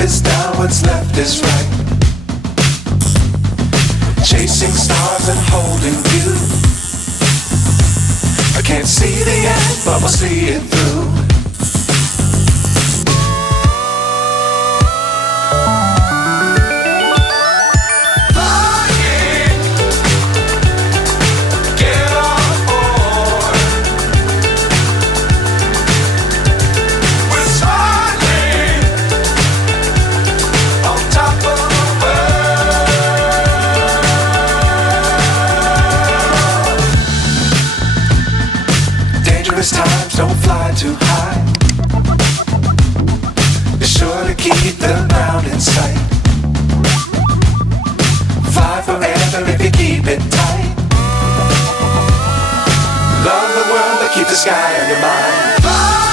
is down, what's left is right. Chasing stars and holding you. I can't see the end, but we'll see it through. Times don't fly too high. Be sure to keep the ground in sight. Fly forever if you keep it tight. Love the world but keep the sky on your mind. Fly.